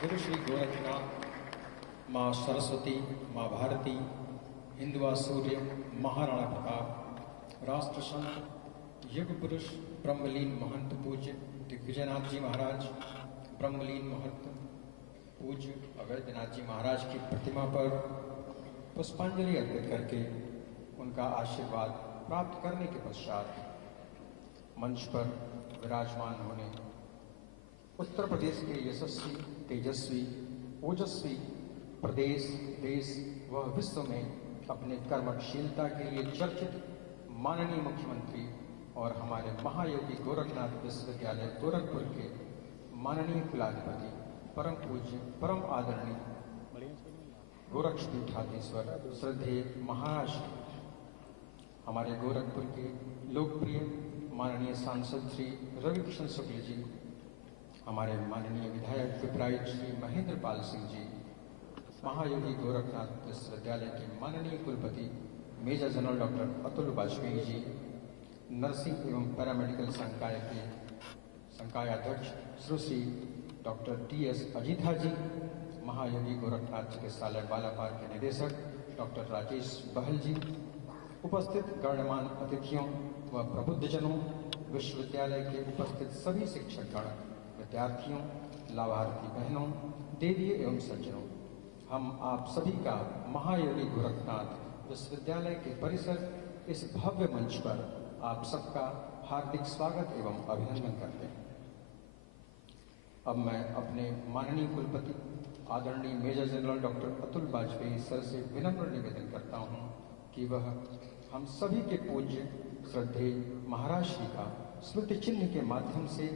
गुरु श्री गोरखनाथ, माँ सरस्वती, माँ भारती, हिंदुआ सूर्य, महाराणा प्रताप, राष्ट्र संत, युग पुरुष, ब्रह्मलीन महंत पूज्य दिग्विजयनाथ जी महाराज, ब्रह्मलीन महंत पूज्य अवैधनाथ जी महाराज की प्रतिमा पर पुष्पांजलि अर्पित करके उनका आशीर्वाद प्राप्त करने के पश्चात मंच पर विराजमान होने उत्तर प्रदेश के यशस्वी, तेजस्वी, ओजस्वी प्रदेश, देश व विश्व में अपने कर्मशीलता के लिए चर्चित माननीय मुख्यमंत्री और हमारे महायोगी गोरखनाथ विश्वविद्यालय गोरखपुर के माननीय कुलाधिपति, परम पूज्य, परम आदरणीय गोरक्षपीठाधीश्वर श्रद्धेय महाराज, हमारे गोरखपुर के लोकप्रिय माननीय सांसद श्री रविकिशन शुक्ल जी, हमारे माननीय विधायक पिपराइच श्री महेंद्र पाल सिंह जी, महायोगी गोरखनाथ विश्वविद्यालय के माननीय कुलपति major general doctor Atul Vajpayee ji, nursing एवं पैरामेडिकल संकाय के संकायाध्यक्ष श्री डॉक्टर टी.एस. अजीथा जी, महायोगी गोरखनाथ चिकित्सालय बालापार के निदेशक डॉक्टर राजेश बहल जी, उपस्थित गणमान्य अतिथियों व प्रबुद्धजनों, विश्वविद्यालय के उपस्थित सभी शिक्षकगण, विद्यार्थियों, लाभार्थी बहनों, देवी एवं सज्जनों, हम आप सभी का महायोगी गोरखनाथ विश्वविद्यालय के परिसर इस भव्य मंच पर आप सबका हार्दिक स्वागत एवं अभिनंदन करते हैं। अब मैं अपने माननीय कुलपति आदरणीय major general doctor Atul Vajpayee sir से विनम्र निवेदन करता हूं कि वह हम सभी के पूज्य श्रद्धेय महाराज श्री का स्मृति चिन्ह के माध्यम से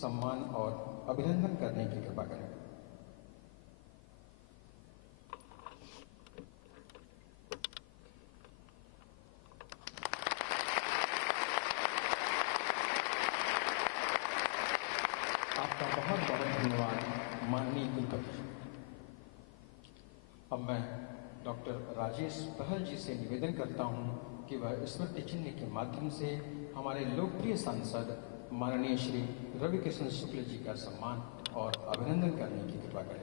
सम्मान और अभिनंदन करने की कृपा करें। आपका बहुत बहुत धन्यवाद माननीय कुलपति। अब मैं डॉक्टर राजेश बहल जी से निवेदन करता हूं कि वह स्मृति चिन्ह के माध्यम से हमारे लोकप्रिय सांसद माननीय श्री रविकिशन शुक्ल जी का सम्मान और अभिनंदन करने की कृपा करें।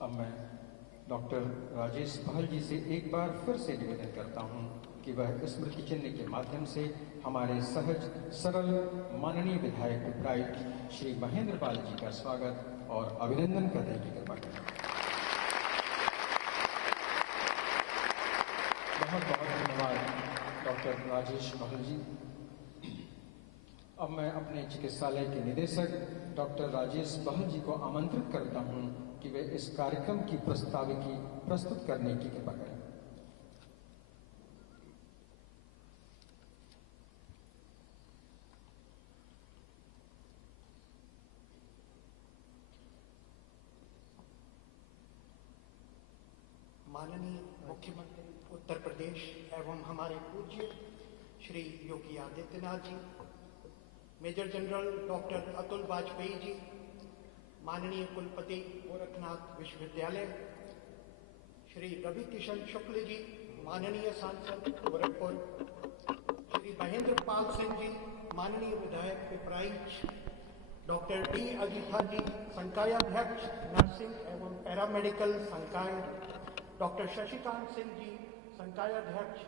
अब मैं डॉक्टर राजेश बहल जी से एक बार फिर से निवेदन करता हूं कि वह स्मृति चिन्ह के माध्यम से हमारे सहज सरल माननीय विधायक पिपराइच श्री महेंद्र पाल जी का स्वागत और अभिनंदन करने की कृपा करें। बहुत बहुत धन्यवाद डॉक्टर राजेश बहल जी। अब मैं अपने चिकित्सालय के निदेशक डॉक्टर राजेश बहल जी को आमंत्रित करता हूं कि वे इस कार्यक्रम की प्रस्ताविकी प्रस्तुत करने की कृपा करें। माननीय मुख्यमंत्री उत्तर प्रदेश एवं हमारे पूज्य Shri Yogi Adityanath ji, major general doctor Atul Vajpayee ji, माननीय कुलपति गोरखनाथ विश्वविद्यालय श्री रविकिशन शुक्ल जी, माननीय सांसद गोरखपुर श्री महेंद्र पाल सिंह जी, माननीय विधायक पिपराइच डॉक्टर डी अजीथा जी, संकायाध्यक्ष नर्सिंग एवं पैरामेडिकल संकाय डॉक्टर शशिकांत सिंह जी, संकायाध्यक्ष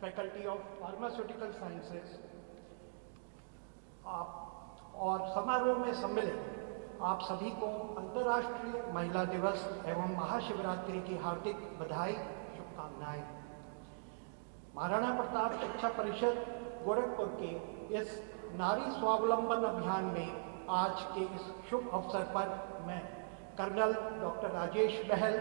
फैकल्टी ऑफ फार्मास्यूटिकल साइंसेज, आप और समारोह में सम्मिलित आप सभी को अंतर्राष्ट्रीय महिला दिवस एवं महाशिवरात्रि की हार्दिक बधाई, शुभकामनाएं। महाराणा प्रताप शिक्षा परिषद गोरखपुर के इस नारी स्वावलंबन अभियान में आज के इस शुभ अवसर पर मैं कर्नल डॉक्टर राजेश बहल,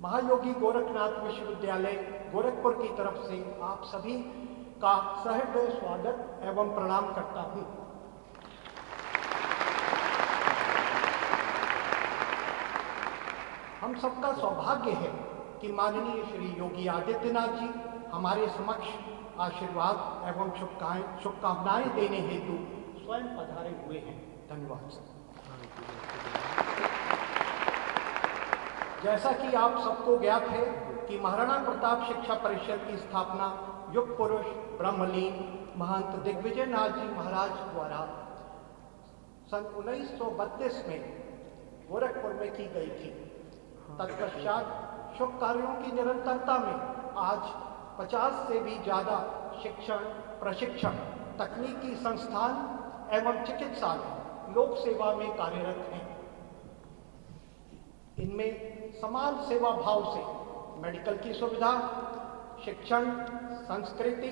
महायोगी गोरखनाथ विश्वविद्यालय गोरखपुर की तरफ से आप सभी का सहृदय स्वागत एवं प्रणाम करता हूं। हम सबका सौभाग्य है कि माननीय श्री योगी आदित्यनाथ जी हमारे समक्ष आशीर्वाद एवं शुभकामनाएं देने हेतु स्वयं पधारे हुए हैं। धन्यवाद। जैसा कि आप सबको ज्ञात है कि महाराणा प्रताप शिक्षा परिषद की स्थापना युग पुरुष ब्रह्मलीन महंत दिग्विजय नाथ जी महाराज द्वारा सन 1932 में गोरखपुर में की गई थी। तत्पश्चात शुभ कार्यों की निरंतरता में आज 50 से भी ज्यादा शिक्षण, प्रशिक्षण, तकनीकी संस्थान एवं चिकित्सालय लोक सेवा में कार्यरत हैं। इनमें समान सेवा भाव से मेडिकल की सुविधा, शिक्षण, संस्कृति,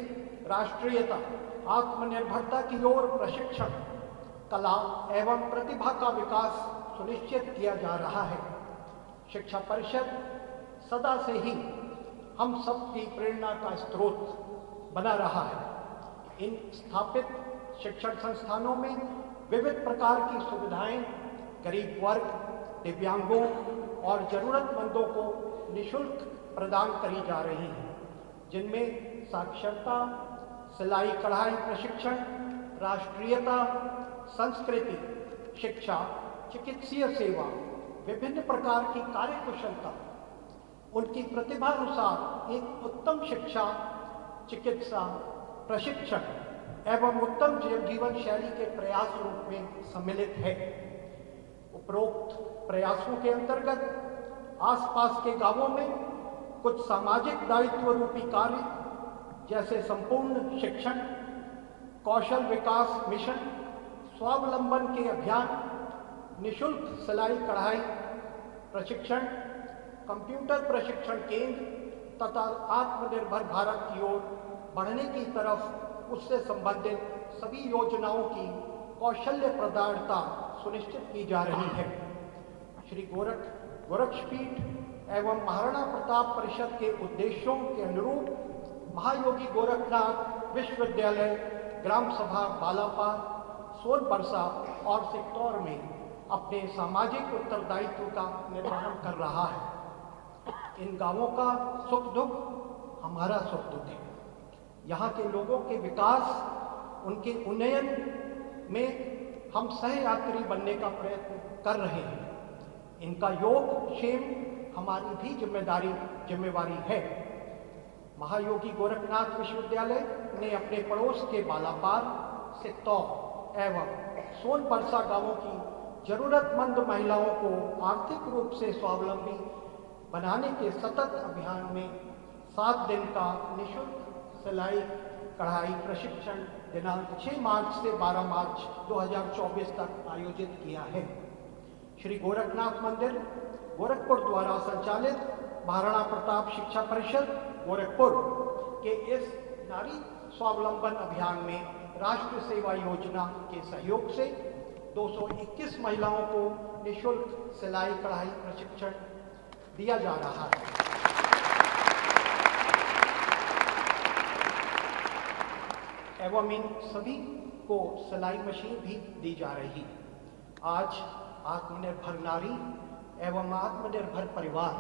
राष्ट्रीयता, आत्मनिर्भरता की ओर प्रशिक्षण, कला एवं प्रतिभा का विकास सुनिश्चित किया जा रहा है। शिक्षा परिषद सदा से ही हम सबकी प्रेरणा का स्रोत बना रहा है। इन स्थापित शिक्षण संस्थानों में विविध प्रकार की सुविधाएं गरीब वर्ग, दिव्यांगों और जरूरतमंदों को निःशुल्क प्रदान करी जा रही हैं, जिनमें साक्षरता, सिलाई कढ़ाई प्रशिक्षण, राष्ट्रीयता, संस्कृति, शिक्षा, चिकित्सीय सेवा, विभिन्न प्रकार की कार्यकुशलता, उनकी प्रतिभानुसार एक उत्तम शिक्षा, चिकित्सा, प्रशिक्षण एवं उत्तम जीवन शैली के प्रयास रूप में सम्मिलित है। उपरोक्त प्रयासों के अंतर्गत आसपास के गांवों में कुछ सामाजिक दायित्व रूपी कार्य जैसे संपूर्ण शिक्षण, कौशल विकास मिशन, स्वावलंबन के अभियान, निःशुल्क सिलाई कढ़ाई प्रशिक्षण, कंप्यूटर प्रशिक्षण केंद्र तथा आत्मनिर्भर भारत की ओर बढ़ने की तरफ उससे संबंधित सभी योजनाओं की कौशल्य प्रदानता सुनिश्चित की जा रही है। श्री गोरक्षपीठ एवं महाराणा प्रताप परिषद के उद्देश्यों के अनुरूप महायोगी गोरखनाथ विश्वविद्यालय ग्राम सभा बालापार, सोनबरसा और सिकतौर में अपने सामाजिक उत्तरदायित्व का निर्वहन कर रहा है। इन गांवों का सुख दुख हमारा सुख दुख है। यहाँ के लोगों के विकास, उनके उन्नयन में हम सहयात्री बनने का प्रयत्न कर रहे हैं। इनका योग क्षेम हमारी भी जिम्मेवारी है। महायोगी गोरखनाथ विश्वविद्यालय ने अपने पड़ोस के बालापार, सिकतौर एवं सोनबरसा गांवों की जरूरतमंद महिलाओं को आर्थिक रूप से स्वावलंबी बनाने के सतत अभियान में 7 दिन का निःशुल्क सिलाई कढ़ाई प्रशिक्षण दिनांक 6 मार्च से 12 मार्च 2024 तक आयोजित किया है। श्री गोरखनाथ मंदिर गोरखपुर द्वारा संचालित महाराणा प्रताप शिक्षा परिषद गोरखपुर के इस नारी स्वावलंबन अभियान में राष्ट्र सेवा योजना के सहयोग से 221 महिलाओं को निःशुल्क सिलाई कढ़ाई प्रशिक्षण दिया जा रहा है। एवं इन सभी को सिलाई मशीन भी दी जा रही। आज आत्मनिर्भर नारी एवं आत्मनिर्भर परिवार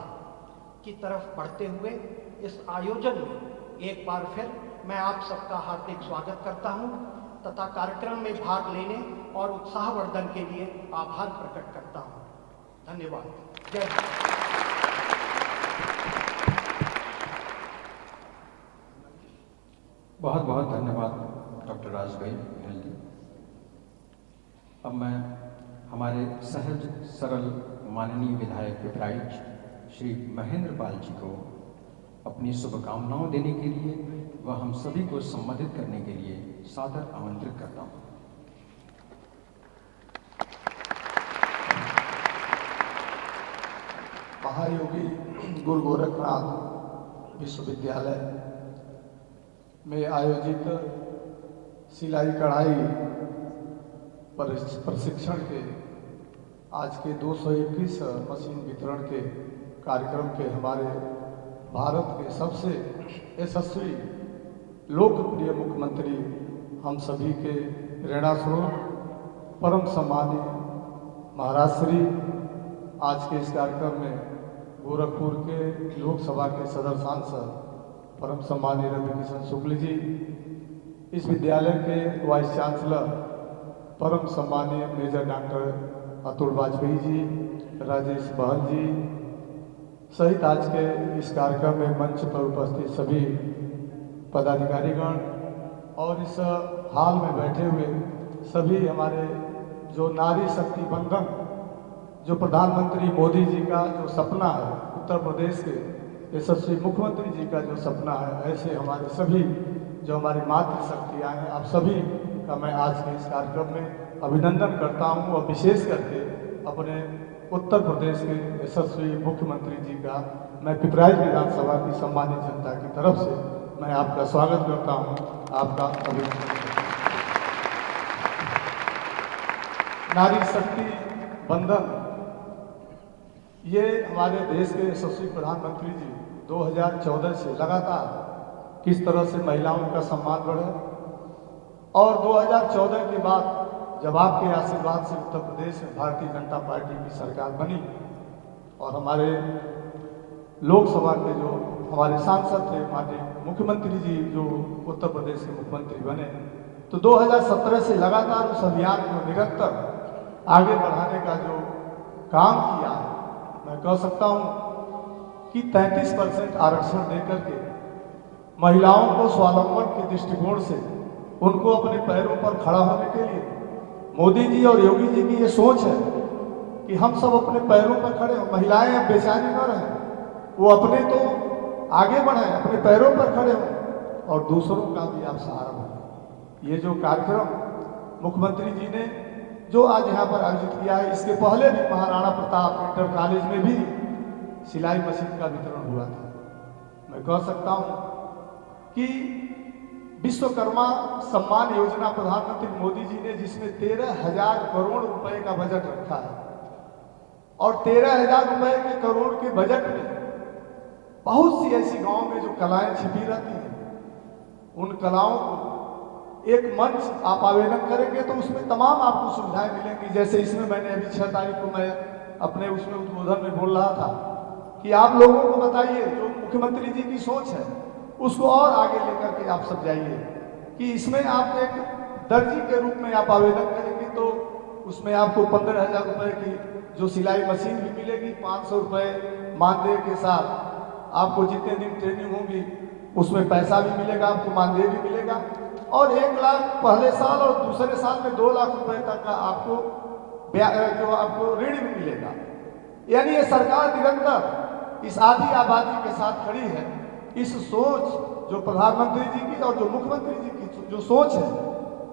की तरफ बढ़ते हुए इस आयोजन में एक बार फिर मैं आप सबका हार्दिक स्वागत करता हूं तथा कार्यक्रम में भाग लेने और उत्साहवर्धन के लिए आभार प्रकट करता हूं। धन्यवाद। जय हिंद। बहुत बहुत धन्यवाद डॉक्टर राज भाई जी। अब मैं हमारे सहज सरल माननीय विधायक पिपराइच श्री महेंद्र पाल जी को अपनी शुभकामनाओं देने के लिए व हम सभी को सम्मानित करने के लिए सादर आमंत्रित करता हूँ। महायोगी गुरु गोरखनाथ विश्वविद्यालय में आयोजित सिलाई कढ़ाई प्रशिक्षण के आज के 221 मशीन वितरण के कार्यक्रम के हमारे भारत के सबसे यशस्वी लोकप्रिय मुख्यमंत्री, हम सभी के प्रेरणास्रोत, परम सम्मानीय महाराज श्री आज के इस कार्यक्रम में गोरखपुर के लोकसभा के सदर सांसद परम सम्मानीय रवि किशन शुक्ल जी, इस विद्यालय के वाइस चांसलर परम सम्मानीय मेजर डॉक्टर अतुल वाजपेयी जी, राजेश बहल जी सहित आज के इस कार्यक्रम में मंच पर उपस्थित सभी पदाधिकारीगण और इस हाल में बैठे हुए सभी हमारे जो नारी शक्ति बंधन, जो प्रधानमंत्री मोदी जी का जो सपना है, उत्तर प्रदेश के यशस्वी मुख्यमंत्री जी का जो सपना है, ऐसे हमारे सभी जो हमारी मातृशक्तियाँ हैं, आप सभी का मैं आज के इस कार्यक्रम में अभिनंदन करता हूँ और विशेष करके अपने उत्तर प्रदेश के यशस्वी मुख्यमंत्री जी का मैं पिपराइच विधानसभा की सम्मानित जनता की तरफ से मैं आपका स्वागत करता हूँ, आपका अभिनंदन। नारी शक्ति बंधन, ये हमारे देश के यशस्वी प्रधानमंत्री जी 2014 से लगातार किस तरह से महिलाओं का सम्मान बढ़े और 2014 के बाद जब आपके आशीर्वाद से उत्तर प्रदेश में भारतीय जनता पार्टी की सरकार बनी और हमारे लोकसभा के जो हमारे सांसद थे, माननीय मुख्यमंत्री जी जो उत्तर प्रदेश के मुख्यमंत्री बने, तो 2017 से लगातार उस अभियान को निरंतर आगे बढ़ाने का जो काम किया है, मैं कह सकता हूँ कि 33% आरक्षण देकर के महिलाओं को स्वावलंबन के दृष्टिकोण से उनको अपने पैरों पर खड़ा होने के लिए मोदी जी और योगी जी की ये सोच है कि हम सब अपने पैरों पर खड़े हों, महिलाएं अब बेचारी न रहें, वो अपने तो आगे बढ़ें, अपने पैरों पर खड़े हों और दूसरों का भी आप सहारा बनें। ये जो कार्यक्रम मुख्यमंत्री जी ने जो आज यहाँ पर आयोजित किया है, इसके पहले भी महाराणा प्रताप इंटर कॉलेज में भी सिलाई मशीन का वितरण हुआ था। मैं कह सकता हूँ कि विश्वकर्मा सम्मान योजना प्रधानमंत्री मोदी जी ने, जिसमें 13,000 करोड़ रुपए का बजट रखा है और 13,000 रुपए के करोड़ के बजट में बहुत सी ऐसी गांव में जो कलाएं छिपी रहती हैं, उन कलाओं को एक मंच आप आवेदन करेंगे तो उसमें तमाम आपको सुविधाएं मिलेंगी। जैसे इसमें मैंने अभी 6 तारीख को मैं अपने उसमें उद्बोधन में बोल रहा था कि आप लोगों को बताइए, जो मुख्यमंत्री जी की सोच है उसको और आगे लेकर के आप सब जाइए कि इसमें आप एक दर्जी के रूप में आप आवेदन करेंगे तो उसमें आपको 15,000 रुपए की जो सिलाई मशीन भी मिलेगी, 500 रुपये मानदेय के साथ आपको जितने दिन ट्रेनिंग होगी उसमें पैसा भी मिलेगा, आपको मानदेय भी मिलेगा और 1 लाख पहले साल और दूसरे साल में 2 लाख रुपए तक का आपको ऋण भी मिलेगा। यानी ये सरकार निरंतर इस आधी आबादी के साथ खड़ी है। इस सोच जो प्रधानमंत्री जी की और जो मुख्यमंत्री जी की जो सोच है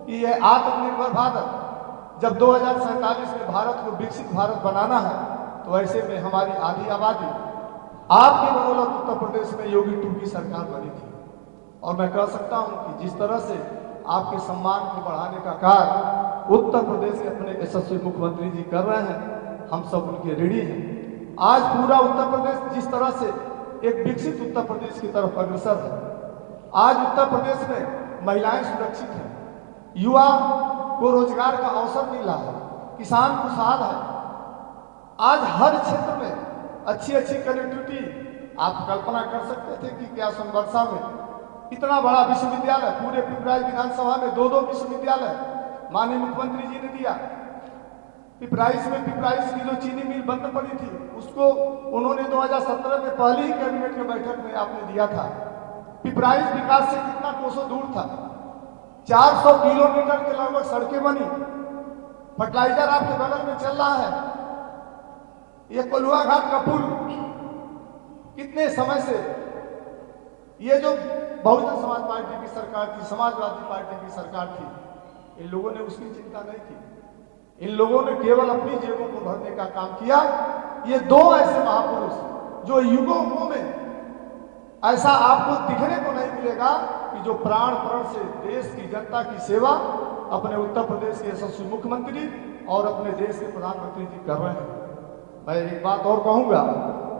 कि ये आत्मनिर्भर भारत, जब 2047 में भारत को विकसित भारत बनाना है, तो ऐसे में हमारी आधी आबादी आपके बदौलत उत्तर प्रदेश में योगी 2 की सरकार बनी थी और मैं कह सकता हूं कि जिस तरह से आपके सम्मान को बढ़ाने का कार्य उत्तर प्रदेश के अपने यशस्वी मुख्यमंत्री जी कर रहे हैं, हम सब उनके ऋणी हैं। आज पूरा उत्तर प्रदेश जिस तरह से एक विकसित उत्तर प्रदेश की तरफ अग्रसर है, आज उत्तर प्रदेश में महिलाएं सुरक्षित हैं, युवा को रोजगार का अवसर मिल रहा है, किसान खुशहाल है, आज हर क्षेत्र में अच्छी कनेक्टिविटी। आप कल्पना कर सकते थे कि क्या सोनबरसा में इतना बड़ा विश्वविद्यालय, पूरे पिपराइच विधानसभा में 2 विश्वविद्यालय माननीय मुख्यमंत्री जी ने दिया। पिपराइच की जो चीनी मिल बंद पड़ी थी उसको उन्होंने 2017 में पहली ही कैबिनेट की बैठक में आपने दिया था। पिपराइच विकास से कितना कोसों दूर था, 400 किलोमीटर के लगभग सड़कें बनी, फर्टिलाइजर आपके बगल में चल रहा है, ये कोलुआ घाट का पुल कितने समय से, ये जो बहुजन समाज पार्टी की सरकार थी, समाजवादी पार्टी की सरकार थी, इन लोगों ने उसकी चिंता नहीं की। इन लोगों ने केवल अपनी जेबों को भरने का काम किया। ये 2 ऐसे महापुरुष जो युगों में ऐसा आपको दिखने को नहीं मिलेगा कि जो प्राण से देश की जनता की सेवा अपने उत्तर प्रदेश के यशस्वी मुख्यमंत्री और अपने देश के प्रधानमंत्री जी कर रहे हैं। मैं एक बात और कहूंगा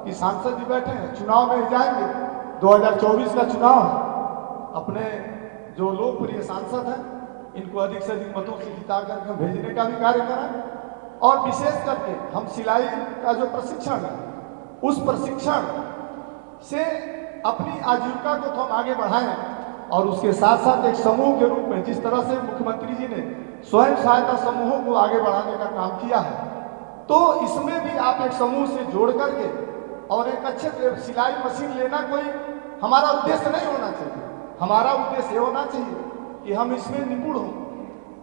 कि सांसद जी बैठे हैं, चुनाव में जाएंगे, 2024 का चुनाव है, अपने जो लोकप्रिय सांसद हैं इनको अधिक से अधिक मतों से जिता करके भेजने का भी कार्य करें और विशेष करके हम सिलाई का जो प्रशिक्षण है उस प्रशिक्षण से अपनी आजीविका को तो हम आगे बढ़ाएं और उसके साथ साथ एक समूह के रूप में जिस तरह से मुख्यमंत्री जी ने स्वयं सहायता समूहों को आगे बढ़ाने का काम किया है, तो इसमें भी आप एक समूह से जोड़ करके और एक अच्छे सिलाई मशीन लेना कोई हमारा उद्देश्य नहीं होना चाहिए। हमारा उद्देश्य ये होना चाहिए कि हम इसमें निपुण हों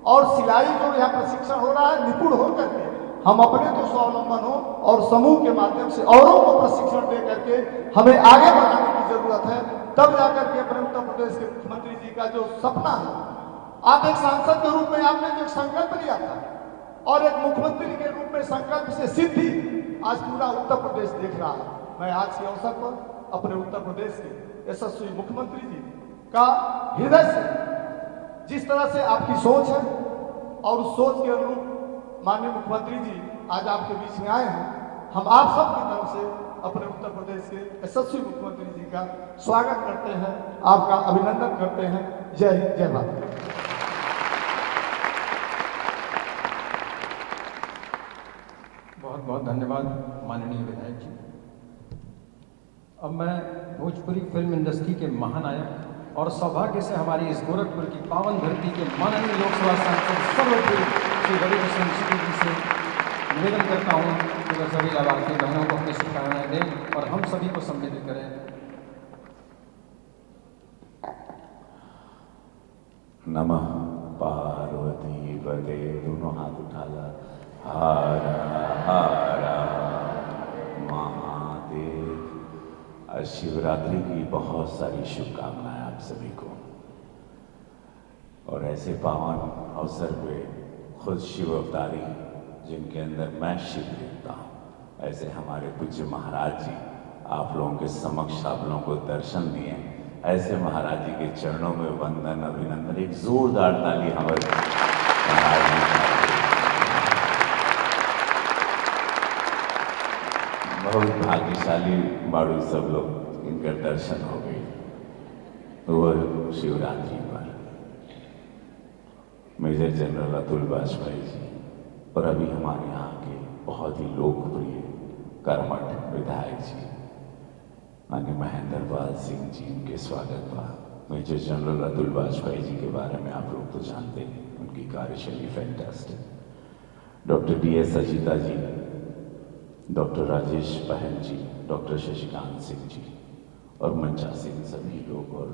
और सिलाई जो यहाँ प्रशिक्षण हो रहा है निपुण हो करके हम अपने तो स्वावलंबन हो और समूह के माध्यम से औरों को प्रशिक्षण दे करके हमें आगे बढ़ाने की जरूरत है। तब जाकर के अपने उत्तर प्रदेश के मुख्यमंत्री जी का जो सपना है, आप एक सांसद के रूप में आपने जो संकल्प लिया था और एक मुख्यमंत्री के रूप में संकल्प से सिद्धि आज पूरा उत्तर प्रदेश देख रहा है। मैं आज के अवसर पर अपने उत्तर प्रदेश के यशस्वी मुख्यमंत्री जी का हृदय से, जिस तरह से आपकी सोच है और उस सोच के अनुरूप माननीय मुख्यमंत्री जी आज आपके बीच में आए हैं, हम आप सब की तरफ से अपने उत्तर प्रदेश के यशस्वी मुख्यमंत्री जी का स्वागत करते हैं, आपका अभिनंदन करते हैं। जय हिंद, जय भारत। बहुत बहुत धन्यवाद माननीय विधायक जी। अब मैं भोजपुरी फिल्म इंडस्ट्री के महानायक और सौभाग्य से हमारी इस गोरखपुर की पावन धरती के माननीय लोकसभा सांसद सर्वप्रिय श्री रविकिशन शुक्ल जी से निवेदन करता हूँ कि वह सभी लाभार्थी बहनों को अपनी शुभकामनाएं दें और हम सभी को सम्मिलित करें। नमः पार्वती पते, दोनों हाथ उठा ला। हर हर महादेव। आज शिवरात्रि की बहुत सारी शुभकामनाएं आप सभी को। और ऐसे पावन अवसर पे खुद शिव अवतारी जिनके अंदर मैं शिव देखता हूँ, ऐसे हमारे पूज्य महाराज जी आप लोगों के समक्ष आप लोगों को दर्शन दिए। ऐसे महाराज जी के चरणों में वंदन अभिनंदन। एक जोरदार ताली हमारे महाराज जी। बहुत भाग्यशाली बाड़ू सब लोग, इनका दर्शन हो गए। वो शिवरात्रि पर मेजर जनरल अतुल वाजपेयी जी और अभी हमारे यहाँ के बहुत ही लोकप्रिय कर्मठ विधायक जी माननीय महेंद्र पाल सिंह जी, उनके स्वागत का। मेजर जनरल अतुल वाजपेयी जी के बारे में आप लोग तो जानते हैं, उनकी कार्यशैली फैंटास्टिक। डॉक्टर DS अजीता जी, डॉक्टर राजेश बहन जी, डॉक्टर शशिकांत सिंह जी और मंचासीन सभी लोग और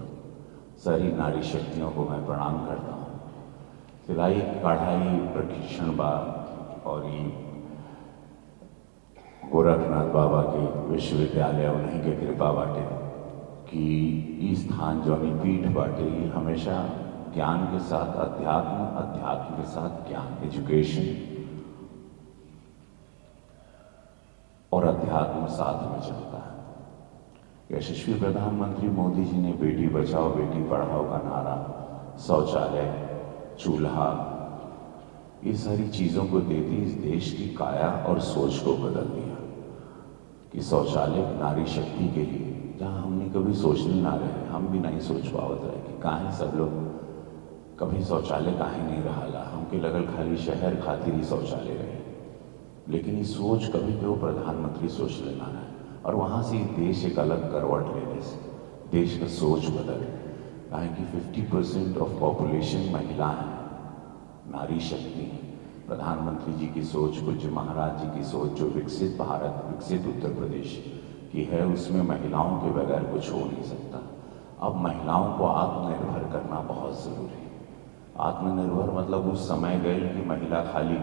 सारी नारी शक्तियों को मैं प्रणाम करता हूँ। सिलाई कढ़ाई प्रशिक्षण बार और ये गोरखनाथ बाबा के विश्वविद्यालय उन्हीं के कृपा बाटे कि ई स्थान जो पीठ बाटे ये हमेशा ज्ञान के साथ अध्यात्म, अध्यात्म के साथ ज्ञान, एजुकेशन और अध्यात्म साथ में चलता है। यशस्वी प्रधानमंत्री मोदी जी ने बेटी बचाओ बेटी पढ़ाओ का नारा, शौचालय, चूल्हा, ये सारी चीज़ों को देती इस देश की काया और सोच को बदल दिया कि शौचालय नारी शक्ति के लिए, जहाँ हमने कभी सोचने ना रहे, हम भी नहीं सोच पावत रहे कि काहे सब लोग कभी शौचालय काहे नहीं रहा। हमके लगल खाली शहर खातिर ही शौचालय रहे, लेकिन ये सोच कभी भी वो प्रधानमंत्री सोच लेना है और वहाँ से देश एक अलग करवट लेने से देश का सोच बदल। काहे कि 50% ऑफ पॉपुलेशन महिला है, नारी शक्ति है। प्रधानमंत्री जी की सोच, पूज्य महाराज जी की सोच, जो विकसित भारत, विकसित उत्तर प्रदेश की है, उसमें महिलाओं के बगैर कुछ हो नहीं सकता। अब महिलाओं को आत्मनिर्भर करना बहुत ज़रूरी है। आत्मनिर्भर मतलब उस समय गए कि महिला खाली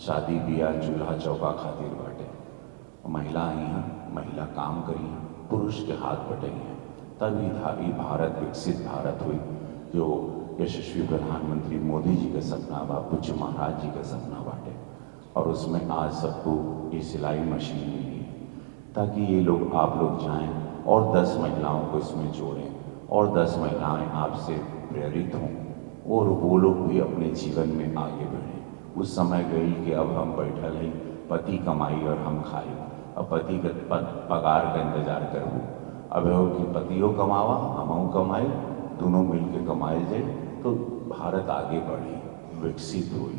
शादी ब्याह चूल्हा चौका खातिर बाटे। महिला आई हैं, महिला काम करी हैं, पुरुष के हाथ बटे हैं, तभी धारी भारत, विकसित भारत हुई जो यशस्वी प्रधानमंत्री मोदी जी का सपना बा, पूज्य महाराज जी का सपना बाटे। और उसमें आज सबको ये सिलाई मशीन मिली है ताकि ये लोग, आप लोग जाएं और 10 महिलाओं को इसमें जोड़ें और 10 महिलाएं आपसे प्रेरित हों और वो लोग भी अपने जीवन में आगे बढ़ें। उस समय गई कि अब हम बैठल हैं, पति कमाई और हम खाई। अब पति का पगार का इंतजार करूँ, अब हो कि पतियों कमावा हमों कमाई, दोनों मिल के कमाए जाए तो भारत आगे बढ़ी, विकसित हुई।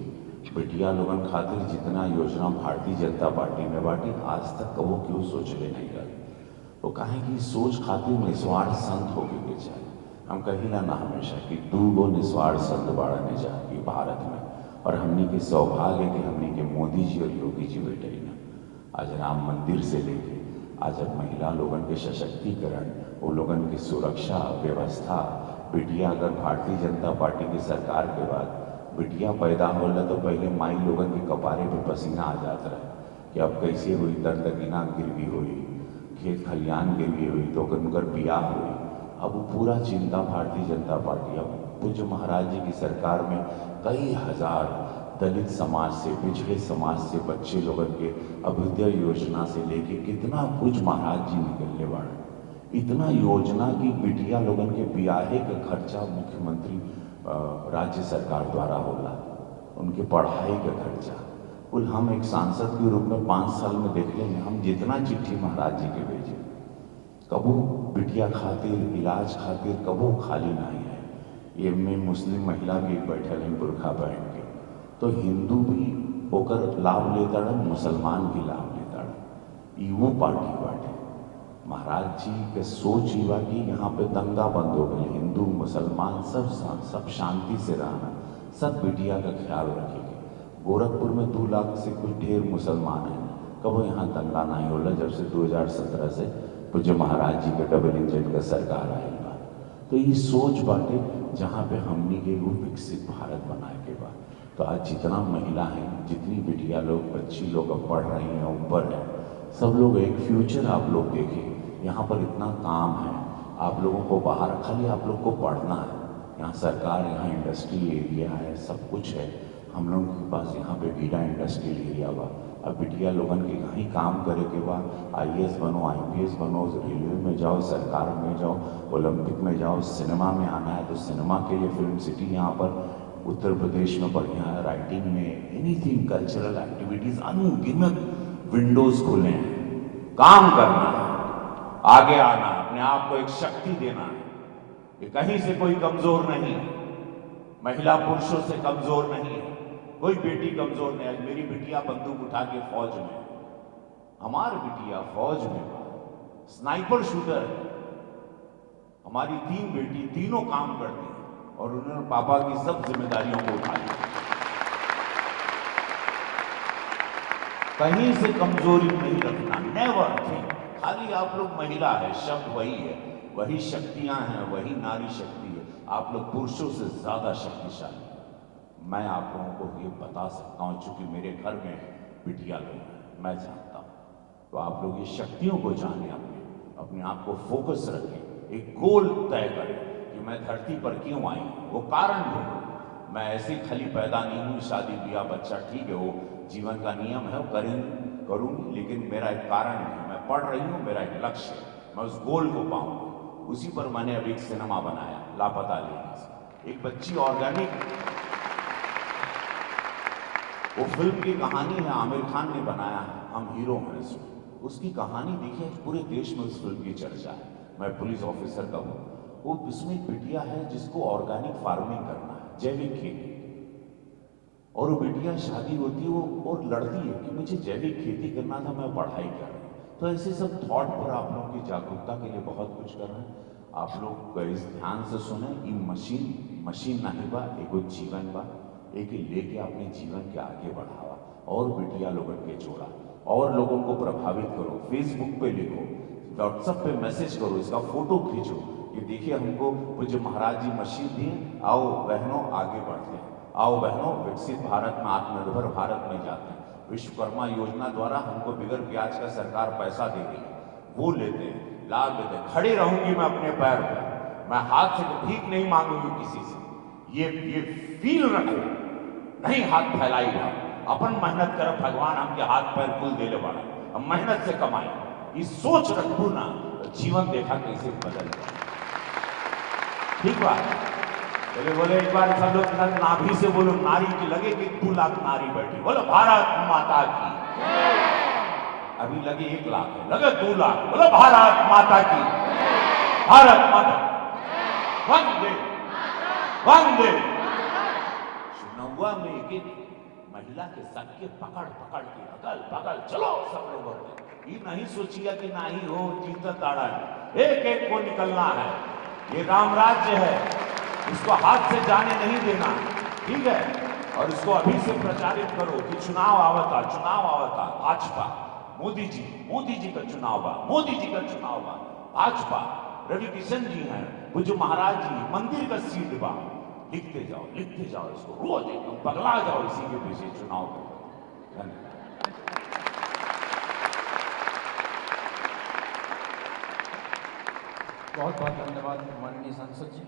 बिटिया लोगन खातिर जितना योजना भारतीय जनता पार्टी में बांटी, आज तक वो क्यों सोचले नहीं रहे। वो कहें कि सोच खातिर निस्वार्थ संत होके के चाहिए। हम कहिला ना हमेशा कि दूगो निस्वार्थ संत बाड़ा ने जा कि भारत में, और हमनी के सौभाग्य कि हमनी के मोदी जी और योगी जी बैठे ना। आज राम मंदिर से लेके आज अब महिला लोगन के सशक्तिकरण, वो लोगन की सुरक्षा व्यवस्था, बिटिया अगर भारतीय जनता पार्टी की सरकार के बाद बिटिया पैदा होला तो पहले माई लोगन के कपारे पे पसीना आ जाता रहे कि अब कैसे हुई, दरदगिना गिरवी हुई, खेत खलियान गिरवी हुई तो उनकर बियाह हुई। अब वो पूरा चिंता भारतीय जनता पार्टी, अब पूज्य महाराज जी की सरकार में कई हजार दलित समाज से, पिछड़े समाज से बच्चे लोगन के अभ्युदय योजना से लेके कितना कुछ महाराज जी निकलने वाला, इतना योजना की बिटिया लोगन के ब्याहे का खर्चा मुख्यमंत्री राज्य सरकार द्वारा होला, उनके पढ़ाई का खर्चा कुल हम एक सांसद के रूप में 5 साल में देख लेंगे हम जितना चिट्ठी महाराज जी के भेजे, कबू बिटिया खातिर, इलाज खातिर कबू खाली नहीं है। ये में मुस्लिम महिला भी बैठल हैं बुरखा पहन के, तो हिंदू भी होकर लाभ लेता रहे, मुसलमान भी लाभ लेता रहे। वो पार्टी बाटे महाराज जी के सोच ही बा कि यहाँ पे दंगा बंद हो गई, हिंदू मुसलमान सब शांति से रहना, सब बिटिया का ख्याल रखेंगे। गोरखपुर में 2 लाख से कुछ ढेर मुसलमान हैं, कब यहाँ दंगा नहीं होला जब से 2017 से पूज्य महाराज जी के डबल इंजन का सरकार आएगा। तो ये सोच बाटे जहाँ पे हमने के वो विकसित भारत बनाए के बाद, तो आज जितना महिला हैं, जितनी बिटिया लोग, बच्ची लोग अब पढ़ रही हैं, ऊपर है, सब लोग एक फ्यूचर आप लोग देखें। यहाँ पर इतना काम है, आप लोगों को बाहर खाली आप लोग को पढ़ना है। यहाँ सरकार, यहाँ इंडस्ट्री एरिया है, सब कुछ है। हम लोगों के पास यहाँ पे बीड़ा इंडस्ट्रियल एरिया बा। अब बिटिया लोगन के कहीं काम करे के बाद IAS बनो, IPS बनो, रेलवे में जाओ, सरकार में जाओ, ओलंपिक में जाओ, सिनेमा में आना है तो सिनेमा के लिए फिल्म सिटी यहाँ पर उत्तर प्रदेश में बढ़िया है। राइटिंग में एनीथिंग, कल्चरल एक्टिविटीज अनगिनत विंडोज खुले हैं। काम करना है, आगे आना, अपने आप को एक शक्ति देना है कि कहीं से कोई कमजोर नहीं है, महिला पुरुषों से कमजोर नहीं है, कोई बेटी कमजोर नहीं है। मेरी बिटिया बंदूक उठा के फौज में, हमारी बिटिया फौज में स्नाइपर शूटर है। हमारी 3 बेटी, तीनों काम करती हैं और उन्होंने पापा की सब जिम्मेदारियों को उठा लिया। कहीं से कमजोरी नहीं रखना, नेवर थिंक। खाली आप लोग महिला है, शब्द वही है, वही शक्तियां हैं, वही नारी शक्ति है। आप लोग पुरुषों से ज्यादा शक्तिशाली। मैं आप लोगों को ये बता सकता हूं, चूंकि मेरे घर में बिटिया लोग हैं, मैं जानता हूं। तो आप लोग ये शक्तियों को जाने, अपने आप को फोकस रखें, एक गोल तय करें कि मैं धरती पर क्यों आई, वो कारण ढूंढो। मैं ऐसे खाली पैदा नहीं हुई, शादी ब्याह बच्चा ठीक है, वो जीवन का नियम है, वो करूंगी, लेकिन मेरा एक कारण है, मैं पढ़ रही हूँ, मेरा एक लक्ष्य है, मैं उस गोल को पाऊंगी। उसी पर मैंने अभी एक सिनेमा बनाया, लापता लेडीज। एक बच्ची ऑर्गेनिक, वो फिल्म की कहानी है, आमिर खान ने बनाया है, हम हीरो हैं इसमें। उसकी कहानी देखिए, पूरे देश में उस फिल्म की चर्चा है। मैं पुलिस ऑफिसर का हूँ। वो इसमें एक बिटिया है जिसको ऑर्गेनिक फार्मिंग करना है, जैविक खेती, और वो बिटिया शादी होती है वो और लड़ती है कि मुझे जैविक खेती करना था, मैं पढ़ाई कर रही हूँ। तो ऐसे सब थॉट पर आप लोगों की जागरूकता के लिए बहुत कुछ कर रहे हैं। आप लोग इस ध्यान से सुने, ये मशीन नहीं बा, एक जीवन बा, एक लेके अपने जीवन के आगे बढ़ावा और बिटिया लोगों के जोड़ा और लोगों को प्रभावित करो। फेसबुक पे लिखो, व्हाट्सएप पे मैसेज करो, इसका फोटो खींचो कि देखिए हमको पूज्य महाराज जी मशीन दिए, आओ बहनों आगे बढ़ते हैं, आओ बहनों विकसित भारत में, आत्मनिर्भर भारत में जाते हैं। विश्वकर्मा योजना द्वारा हमको बिगर ब्याज का सरकार पैसा दे रही है, वो लेते हैं, लाभ देते हैं। खड़ी रहूंगी मैं अपने पैर पर, मैं हाथ से भीख नहीं मांगूंगी किसी से। ये फील रखो, नहीं हाथ फैलाएगा, अपन मेहनत कर, भगवान हमके हाथ पैर कुल देले वाला, हम मेहनत से कमाए। ये सोच रखू ना, जीवन देखा कैसे बदल गया। ठीक बात बोले एक बार सब लोग नाभि से बोलो, नारी की लगे कि 2 लाख नारी बैठी, बोलो भारत माता की। अभी लगे 1 लाख है, लगे 2 लाख, बोलो भारत माता की, भारत माता, वंदे वंदे। चुनावा में एक महिला के सबके पकड़ के अगल चलो सब लोगों। ये नहीं सोचिए कि ना ही हो जीता ताड़ा, एक एक को निकलना है। ये राम राज्य है, इसको हाथ से जाने नहीं देना, ठीक है। और इसको अभी से प्रचारित करो कि चुनाव आवता भाजपा, मोदी जी का चुनाव बा, मोदी जी का चुनाव बा, भाजपा, रवि किशन जी हैं, बुजू महाराज जी, मंदिर का सीट बा। लिखते जाओ इसको, रोज एकदम पगला जाओ इसी के पीछे चुनाव के। धन्यवाद। बहुत बहुत धन्यवाद माननीय सांसद जी।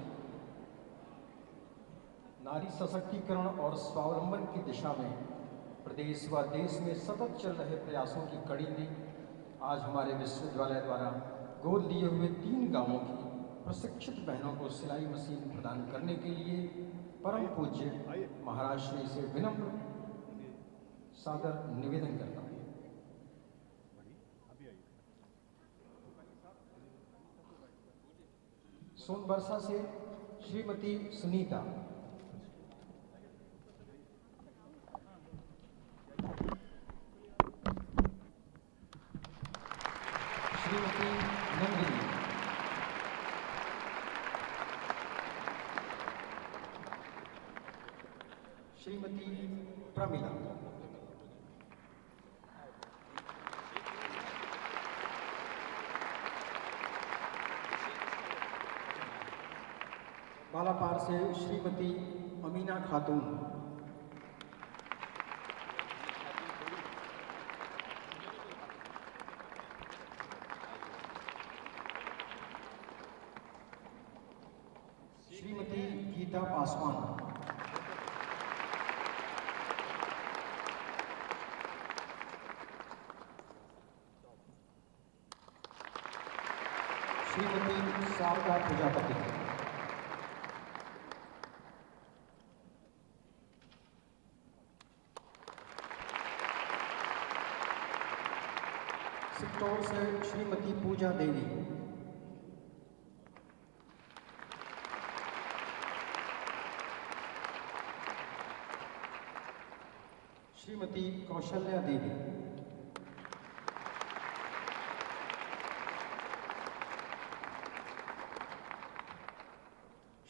नारी सशक्तिकरण और स्वावलंबन की दिशा में प्रदेश व देश में सतत चल रहे प्रयासों की कड़ी में आज हमारे विश्वविद्यालय द्वारा गोद लिए हुए 3 गांवों की प्रशिक्षित बहनों को सिलाई मशीन प्रदान करने के लिए परम पूज्य महाराज श्री से विनम्र सादर निवेदन करता हूँ। सोनबरसा से श्रीमती सुनीता, श्रीमती नंदिनी, श्रीमती प्रमिला, बालापार से श्रीमती अमीना खातून, श्रीमती गीता पासवान, श्रीमती शारदा प्रजापति, सिक्तौर से श्रीमती पूजा देवी, श्रीमती कौशल्या देवी,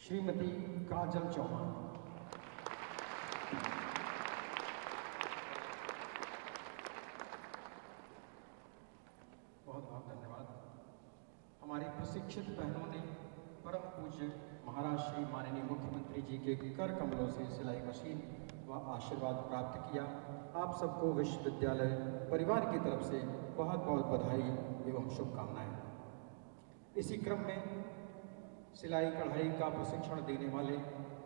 श्रीमती काजल चौहान, बहुत बहुत धन्यवाद। हमारी प्रशिक्षित बहनों ने परम पूज्य महाराज श्री माननीय मुख्यमंत्री जी के कर कमलों से सिलाई मशीन व आशीर्वाद प्राप्त किया। आप सबको विश्वविद्यालय परिवार की तरफ से बहुत बहुत बधाई एवं शुभकामनाएं। इसी क्रम में सिलाई कढ़ाई का प्रशिक्षण देने वाले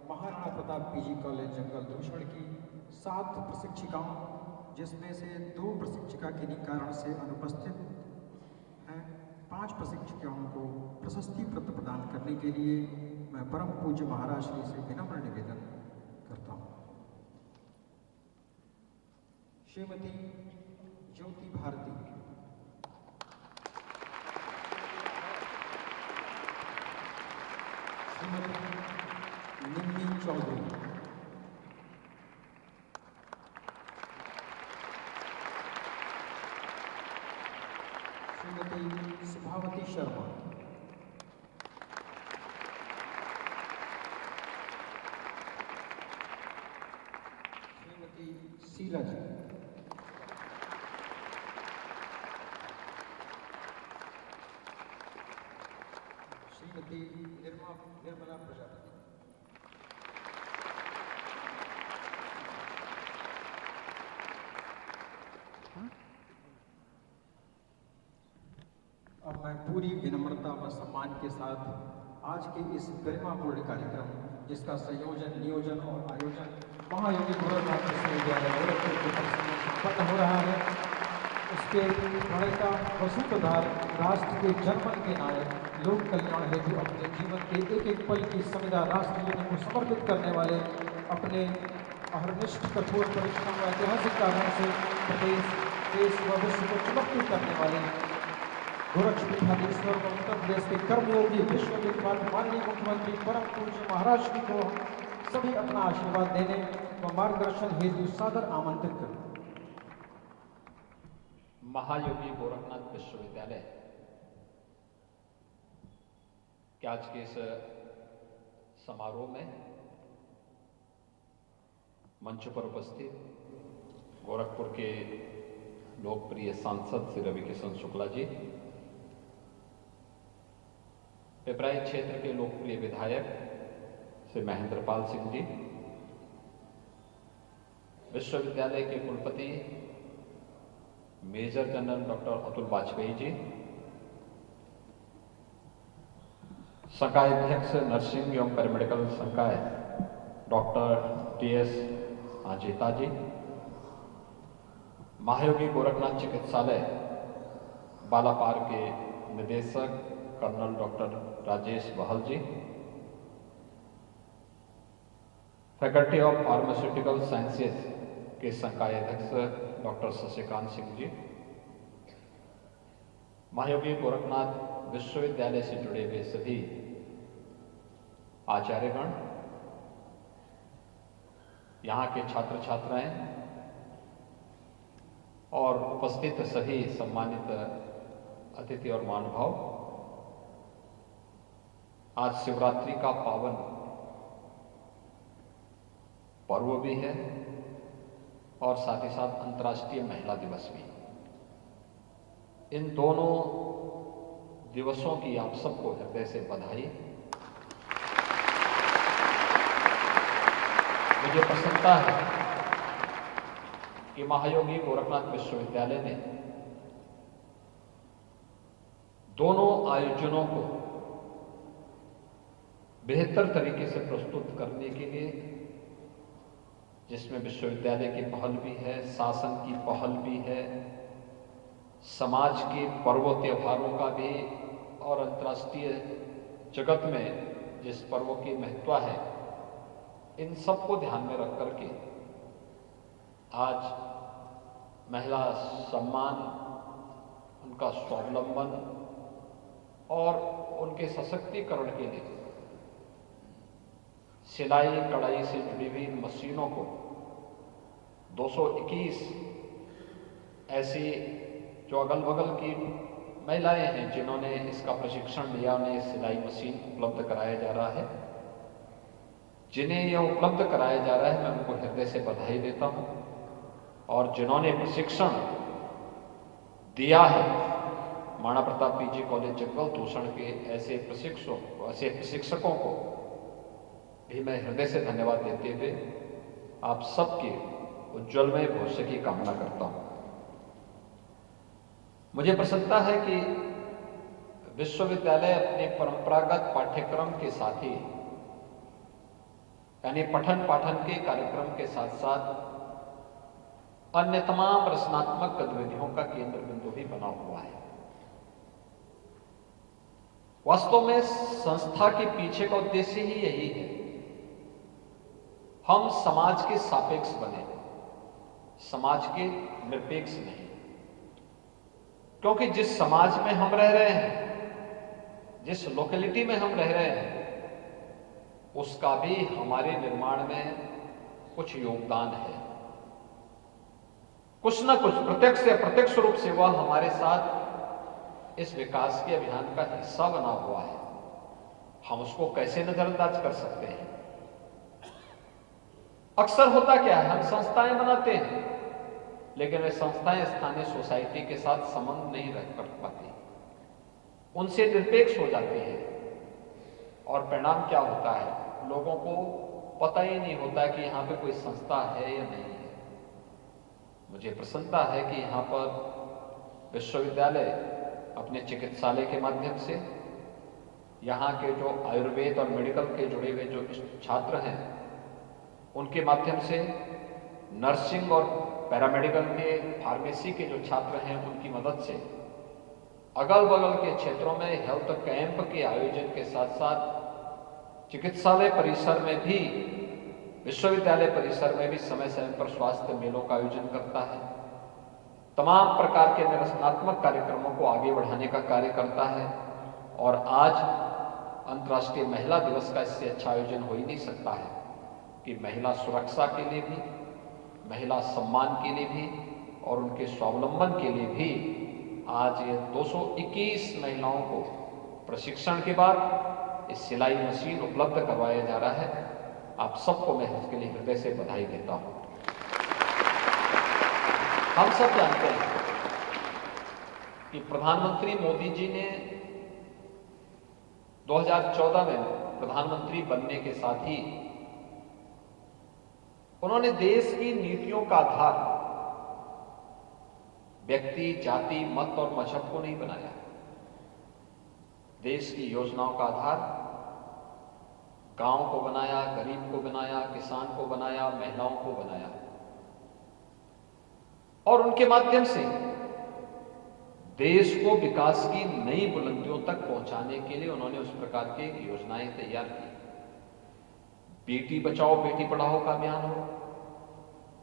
महाराणा प्रताप पीजी कॉलेज जंगल दूषण की 7 प्रशिक्षिकाओं, जिसमें से 2 प्रशिक्षिका किन्हीं कारण से अनुपस्थित हैं, 5 प्रशिक्षिकाओं को प्रशस्ति पत्र प्रदान करने के लिए मैं परम पूज्य महाराज श्री से विनम्र निवेदन करता हूँ। श्रीमती ज्योति भारती, श्रीमती निम्मी चौधरी, श्रीमती सुभावती शर्मा, श्रीमती शीला जी, श्रीमती निर्मला प्रजापति, अब मैं पूरी विनम्रता व सम्मान के साथ आज के इस गरिमापूर्ण कार्यक्रम, जिसका संयोजन, नियोजन और आयोजन महायोगी गोरखनाथ विश्वविद्यालय गोरखपुर के परिसर में संपन्न हो रहा है, उसके प्रणेता व सूत्रधार, राष्ट्र के जनमन के नायक, लोक कल्याण हेतु अपने जीवन के एक एक पल की संविदा राष्ट्र जीवन को समर्पित करने वाले, अपने अहर्निष्ठ कठोर परिश्रम व ऐतिहासिक कारणों से प्रदेश, देश व विश्व को चमत्कृत करने वाले गोरक्षपीठाधीश्वर व उत्तर प्रदेश के कर्मयोगी विश्वविख्यात माननीय मुख्यमंत्री परम पूज्य महाराज जी को सभी अपना आशीर्वाद देने व मार्गदर्शन हेतु सादर आमंत्रित करें। महायोगी गोरखनाथ विश्वविद्यालय के आज के इस समारोह में मंच पर उपस्थित गोरखपुर के लोकप्रिय सांसद श्री रविकिशन शुक्ला जी, पिपराइच क्षेत्र के लोकप्रिय विधायक श्री महेंद्रपाल सिंह जी, विश्वविद्यालय के कुलपति major general doctor Atul Vajpayee ji, संकाय अध्यक्ष नर्सिंग एवं पैरामेडिकल संकाय डॉक्टर टी.एस. आजेता जी, महायोगी गोरखनाथ चिकित्सालय बालापार के निदेशक colonel doctor Rajesh Bahl ji, faculty of pharmaceutical sciences के संकाय अध्यक्ष डॉक्टर शशिकांत सिंह जी, महायोगी गोरखनाथ विश्वविद्यालय से जुड़े हुए सभी आचार्यगण, यहाँ के छात्र छात्राएं और उपस्थित सभी सम्मानित अतिथि और महानुभाव, आज शिवरात्रि का पावन पर्व भी है और साथ ही साथ अंतर्राष्ट्रीय महिला दिवस भी। इन दोनों दिवसों की आप सबको हृदय से बधाई। मुझे प्रसन्नता है कि महायोगी गोरखनाथ विश्वविद्यालय ने दोनों आयोजनों को बेहतर तरीके से प्रस्तुत करने के लिए, जिसमें विश्वविद्यालय की पहल भी है, शासन की पहल भी है, समाज के पर्व त्योहारों का भी और अंतर्राष्ट्रीय जगत में जिस पर्व की महत्व है, इन सबको ध्यान में रख करके आज महिला सम्मान, उनका स्वावलंबन और उनके सशक्तिकरण के लिए सिलाई कढ़ाई से जुड़ी हुई मशीनों को 221 ऐसी जो अगल बगल की महिलाएं हैं जिन्होंने इसका प्रशिक्षण लिया, उन्हें सिलाई मशीन उपलब्ध कराया जा रहा है। जिन्हें यह उपलब्ध कराया जा रहा है, मैं उनको हृदय से बधाई देता हूं। और जिन्होंने प्रशिक्षण दिया है, महाराणा प्रताप पीजी कॉलेज जगदल दूषण के ऐसे प्रशिक्षकों को भी मैं हृदय से धन्यवाद देते हुए आप सबके उज्ज्वलमय भविष्य की कामना करता हूं। मुझे प्रसन्नता है कि विश्वविद्यालय अपने परंपरागत पाठ्यक्रम के साथ ही, यानी पठन पाठन के कार्यक्रम के साथ साथ अन्य तमाम रचनात्मक गतिविधियों का केंद्र बिंदु भी बना हुआ है। वास्तव में संस्था के पीछे का उद्देश्य ही यही है, हम समाज के सापेक्ष बने, समाज के निरपेक्ष नहीं। क्योंकि जिस समाज में हम रह रहे हैं, जिस लोकेलिटी में हम रह रहे हैं, उसका भी हमारे निर्माण में कुछ योगदान है। कुछ न कुछ प्रत्यक्ष या अप्रत्यक्ष रूप से वह हमारे साथ इस विकास के अभियान का हिस्सा बना हुआ है। हम उसको कैसे नजरअंदाज कर सकते हैं? अक्सर होता क्या है, हम संस्थाएं बनाते हैं, लेकिन वे संस्थाएं स्थानीय सोसाइटी के साथ संबंध नहीं रख पाती, उनसे निरपेक्ष हो जाती है। और परिणाम क्या होता है? लोगों को पता ही नहीं होता कि यहाँ पे कोई संस्था है या नहीं है। मुझे प्रसन्नता है कि यहाँ पर विश्वविद्यालय अपने चिकित्सालय के माध्यम से, यहाँ के जो आयुर्वेद और मेडिकल के जुड़े हुए जो छात्र हैं, उनके माध्यम से, नर्सिंग और पैरामेडिकल के, फार्मेसी के जो छात्र हैं, उनकी मदद से अगल बगल के क्षेत्रों में हेल्थ कैंप के आयोजन के साथ साथ चिकित्सालय परिसर में भी, विश्वविद्यालय परिसर में भी समय समय पर स्वास्थ्य मेलों का आयोजन करता है। तमाम प्रकार के रचनात्मक कार्यक्रमों को आगे बढ़ाने का कार्य करता है। और आज अंतर्राष्ट्रीय महिला दिवस का इससे अच्छा आयोजन हो ही नहीं सकता है कि महिला सुरक्षा के लिए भी, महिला सम्मान के लिए भी और उनके स्वावलंबन के लिए भी आज ये 221 महिलाओं को प्रशिक्षण के बाद इस सिलाई मशीन उपलब्ध करवाया जा रहा है। आप सबको मैं इसके लिए हृदय से बधाई देता हूं। हम सब जानते हैं कि प्रधानमंत्री मोदी जी ने 2014 में प्रधानमंत्री बनने के साथ ही उन्होंने देश की नीतियों का आधार व्यक्ति, जाति, मत और मजहब को नहीं बनाया। देश की योजनाओं का आधार गांव को बनाया, गरीब को बनाया, किसान को बनाया, महिलाओं को बनाया और उनके माध्यम से देश को विकास की नई बुलंदियों तक पहुंचाने के लिए उन्होंने उस प्रकार की योजनाएं तैयार की। बेटी बचाओ बेटी पढ़ाओ का अभियान हो,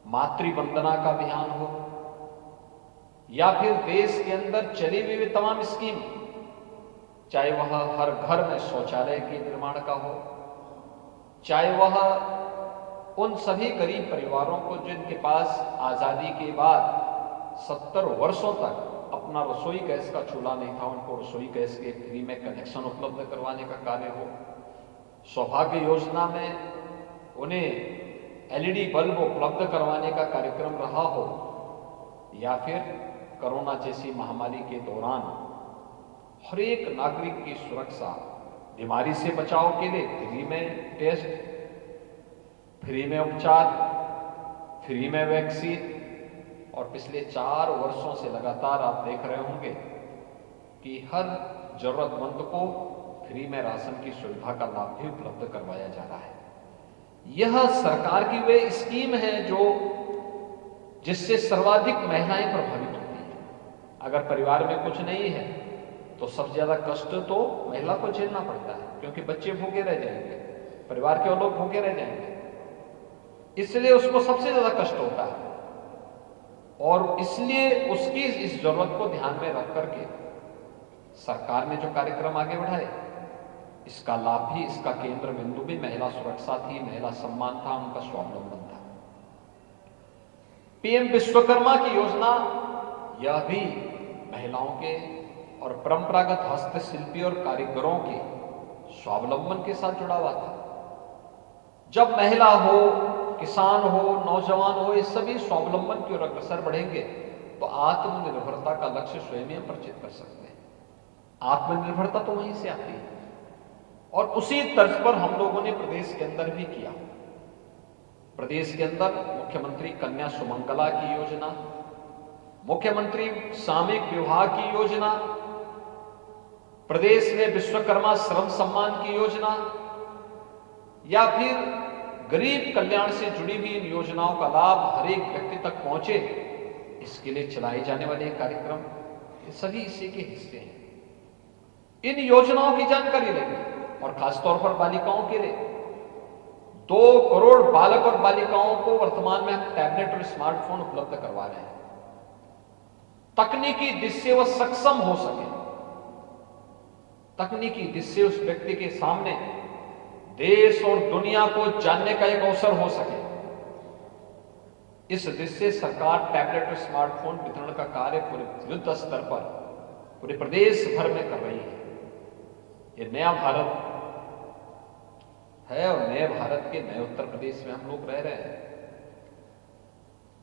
मातृ वंदना का अभियान हो, या फिर देश के अंदर चली हुई तमाम स्कीम, चाहे वह हर घर में शौचालय के निर्माण का हो, चाहे वह उन सभी गरीब परिवारों को जिनके पास आजादी के बाद 70 वर्षों तक अपना रसोई गैस का चूल्हा नहीं था, उनको रसोई गैस के फ्री में कनेक्शन उपलब्ध करवाने का कार्य हो, सौभाग्य योजना में उन्हें एलईडी बल्ब उपलब्ध करवाने का कार्यक्रम रहा हो, या फिर कोरोना जैसी महामारी के दौरान हर एक नागरिक की सुरक्षा, बीमारी से बचाव के लिए फ्री में टेस्ट, फ्री में उपचार, फ्री में वैक्सीन, और पिछले 4 वर्षों से लगातार आप देख रहे होंगे कि हर जरूरतमंद को फ्री में राशन की सुविधा का लाभ भी उपलब्ध करवाया जा रहा है। यह सरकार की वे स्कीम है जिससे सर्वाधिक महिलाएं प्रभावित होती हैं। अगर परिवार में कुछ नहीं है तो सबसे ज्यादा कष्ट तो महिला को झेलना पड़ता है, क्योंकि बच्चे भूखे रह जाएंगे, परिवार के लोग भूखे रह जाएंगे, इसलिए उसको सबसे ज्यादा कष्ट होता है। और इसलिए उसकी इस जरूरत को ध्यान में रख करके सरकार ने जो कार्यक्रम आगे बढ़ाए, इसका लाभ भी, इसका केंद्र बिंदु भी महिला सुरक्षा थी, महिला सम्मान था, उनका स्वावलंबन था। पीएम विश्वकर्मा की योजना, यह भी महिलाओं के और परंपरागत हस्तशिल्पी और कारीगरों के स्वावलंबन के साथ जुड़ा हुआ था। जब महिला हो, किसान हो, नौजवान हो, ये सभी स्वावलंबन की ओर अग्रसर बढ़ेंगे तो आत्मनिर्भरता का लक्ष्य स्वयं ही हम अर्जित कर सकते हैं। आत्मनिर्भरता तो वहीं से आती है और उसी तर्ज पर हम लोगों ने प्रदेश के अंदर भी किया। प्रदेश के अंदर मुख्यमंत्री कन्या सुमंगला की योजना, मुख्यमंत्री सामूहिक विवाह की योजना, प्रदेश में विश्वकर्मा श्रम सम्मान की योजना, या फिर गरीब कल्याण से जुड़ी हुई इन योजनाओं का लाभ हर एक व्यक्ति तक पहुंचे, इसके लिए चलाए जाने वाले कार्यक्रम, ये सभी इसी के हिस्से हैं। इन योजनाओं की जानकारी लेंगे और खासतौर पर बालिकाओं के लिए 2 करोड़ बालक और बालिकाओं को वर्तमान में हम टैबलेट और स्मार्टफोन उपलब्ध करवा रहे हैं, तकनीकी दृष्टि से वह सक्षम हो सके, तकनीकी दृष्टि से उस व्यक्ति के सामने देश और दुनिया को जानने का एक अवसर हो सके। इस दृष्टि से सरकार टैबलेट और स्मार्टफोन वितरण का कार्य पूरे युद्ध स्तर पर पूरे प्रदेश भर में कर रही है। ये नया भारत है और नए भारत के नए उत्तर प्रदेश में हम लोग रह रहे हैं।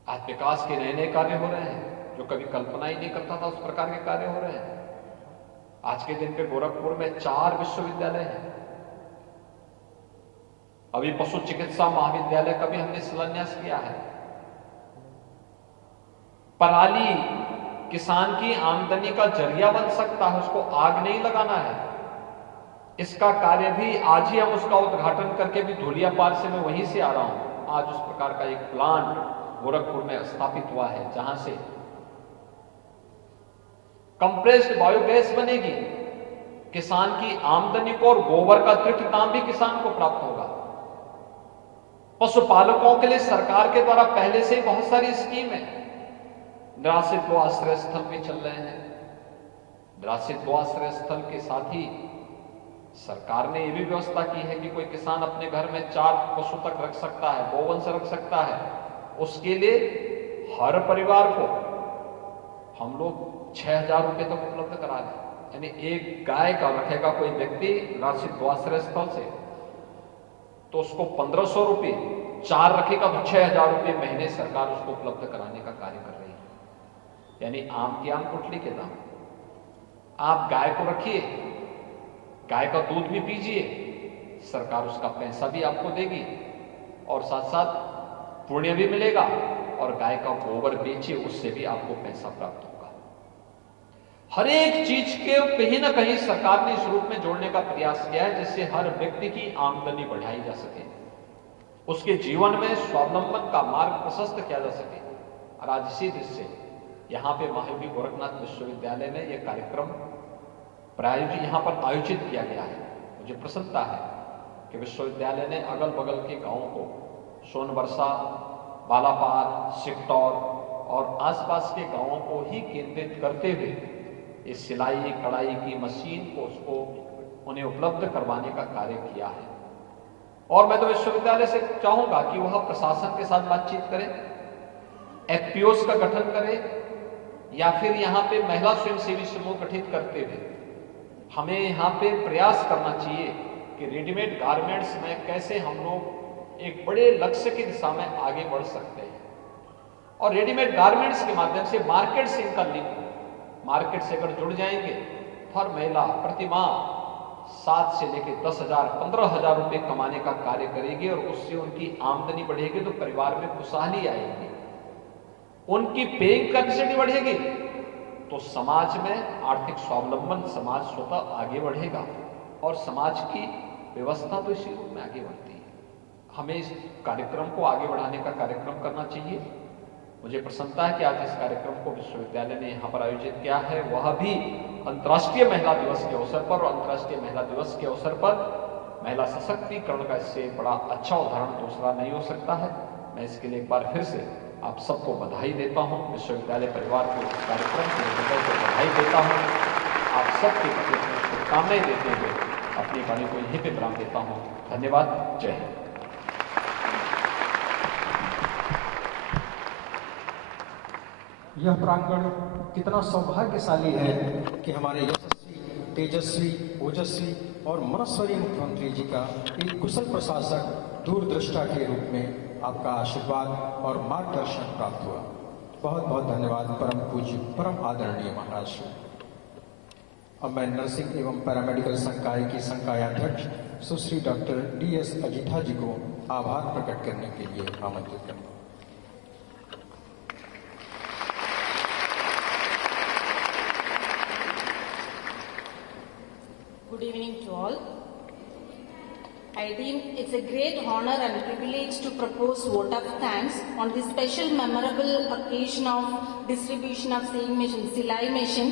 आज विकास के नए नए कार्य हो रहे हैं जो कभी कल्पना ही नहीं करता था, उस प्रकार के कार्य हो रहे हैं। आज के दिन पे गोरखपुर में 4 विश्वविद्यालय हैं। अभी पशु चिकित्सा महाविद्यालय का भी हमने शिलान्यास किया है। पराली किसान की आमदनी का जरिया बन सकता है, उसको आग नहीं लगाना है। इसका कार्य भी आज ही हम उसका उद्घाटन करके भी धुलियापार से मैं वहीं से आ रहा हूं। आज उस प्रकार का एक प्लांट गोरखपुर में स्थापित हुआ है जहां से कंप्रेस्ड बायोगैस बनेगी, किसान की आमदनी को और गोबर का अतिरिक्त दाम भी किसान को प्राप्त होगा। पशुपालकों के लिए सरकार के द्वारा पहले से ही बहुत सारी स्कीम है। निराश्रित गो आश्रय स्थल भी चल रहे हैं। निराश्रित गो आश्रय स्थल के साथ ही सरकार ने यह भी व्यवस्था की है कि कोई किसान अपने घर में 4 पशु तक रख सकता है, गोवंश रख सकता है। उसके लिए हर परिवार को हम लोग 6,000 रुपए तक उपलब्ध करा दें। यानी एक गाय का रखेगा कोई व्यक्ति राशि द्वाश्रय स्थल से, तो उसको 1500 रुपये, 4 रखेगा तो 6000 रुपये महीने सरकार उसको उपलब्ध कराने का कार्य कर रही है। यानी आम की आम कुटली के दाम। आप गाय को रखिए, गाय का दूध भी पीजिए, सरकार उसका पैसा भी आपको देगी और साथ साथ पुण्य भी मिलेगा, और गाय का गोबर बेचिए, उससे भी आपको पैसा प्राप्त होगा। हर एक चीज के कहीं ना कहीं सरकार ने इस रूप में जोड़ने का प्रयास किया है जिससे हर व्यक्ति की आमदनी बढ़ाई जा सके, उसके जीवन में स्वावलंबन का मार्ग प्रशस्त किया जा सके। और आज इसी दृष्टि से यहाँ पे महायोगी गोरखनाथ विश्वविद्यालय में यह कार्यक्रम प्रायोजित यहाँ पर आयोजित किया गया है। मुझे प्रसन्नता है कि विश्वविद्यालय ने अगल बगल के गांवों को, सोनबरसा, बालापार, सिकटौर और आसपास के गांवों को ही केंद्रित करते हुए इस सिलाई कढ़ाई की मशीन को उसको उन्हें उपलब्ध करवाने का कार्य किया है। और मैं तो विश्वविद्यालय से चाहूंगा कि वह प्रशासन के साथ बातचीत करें, एफपीओस का गठन करें, या फिर यहाँ पे महिला स्वयंसेवी समूह गठित करते हुए हमें यहाँ पे प्रयास करना चाहिए कि रेडीमेड गारमेंट्स में कैसे हम लोग एक बड़े लक्ष्य की दिशा में आगे बढ़ सकते हैं। और रेडीमेड गारमेंट्स के माध्यम से मार्केट से इनका लिंक, मार्केट से अगर जुड़ जाएंगे, हर महिला प्रतिमाह 7 से लेकर 10,000, 15,000 रुपए कमाने का कार्य करेगी और उससे उनकी आमदनी बढ़ेगी तो परिवार में खुशहाली आएगी, उनकी पेइंग कैपेसिटी बढ़ेगी तो समाज में आर्थिक स्वावलंबन, समाज स्वतः आगे बढ़ेगा और समाज की व्यवस्था तो इसी रूप में आगे बढ़ती है। हमें इस कार्यक्रम को आगे बढ़ाने का कार्यक्रम करना चाहिए। मुझे प्रसन्नता है कि आज इस कार्यक्रम को विश्वविद्यालय ने यहाँ पर आयोजित किया है, वह भी अंतर्राष्ट्रीय महिला दिवस के अवसर पर। और अंतर्राष्ट्रीय महिला दिवस के अवसर पर महिला सशक्तिकरण का इससे बड़ा अच्छा उदाहरण दूसरा नहीं हो सकता है। मैं इसके लिए एक बार फिर से आप सबको बधाई देता हूं, विश्वविद्यालय परिवार को इस कार्यक्रम के हृदय से बधाई देता हूं। आप सबके प्रति शुभकामनाएं देते हुए अपनी वाणी को यहीं पे विराम देता हूं। धन्यवाद। जय हिंद। यह प्रांगण कितना सौभाग्यशाली है कि हमारे यशस्वी, तेजस्वी, ओजस्वी और मनस्वी मुख्यमंत्री जी का एक कुशल प्रशासक, दूरदृष्टा के रूप में आपका आशीर्वाद और मार्गदर्शन प्राप्त हुआ। बहुत बहुत धन्यवाद परम पूज्य, परम आदरणीय महाराज श्री। अब मैं नर्सिंग एवं पैरामेडिकल संकाय की संकायाध्यक्ष सुश्री डॉक्टर DS अजीथा जी को आभार प्रकट करने के लिए आमंत्रित करूंगा। Good evening to all. I deem it's a great honor and privilege to propose vote of thanks on this special memorable occasion of distribution of sewing machine, Silai machine